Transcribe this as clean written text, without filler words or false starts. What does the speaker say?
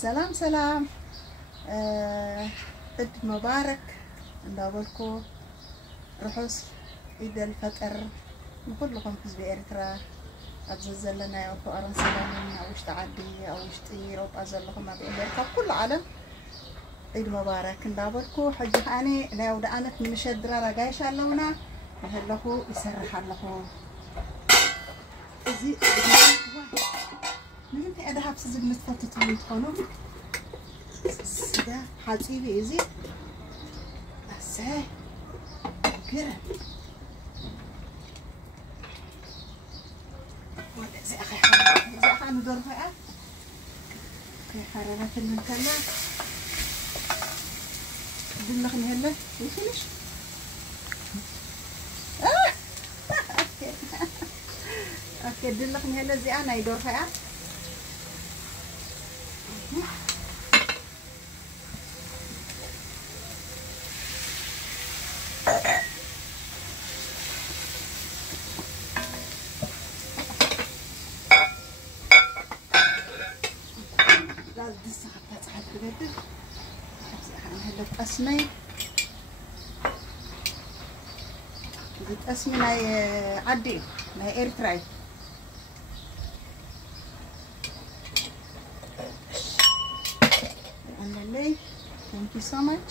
سلام سلام عيد مبارك ندابلكو رحوس عيد الفطر كلكم حزب إريترا أبزلنا يا فقرا سلامين أو تعدي أو يروب أزلكم ما بإمريكا كل عالم عيد مبارك ندابلكو حج أنا لا ودا أنا من شدرا رجايش اللونا هلهو يسرح له زي من في أدها بسزق متفتت اللي تخونو ده حاطيبي زي بس كده ولا زي أخي ندور فيها في حرارة المكلا دلخني هلا وفيش اوكي دلخني هلا زي أنا يدور فيها اسمي اسمي ناي عدي ناي إريتراي أنا لي thank you so much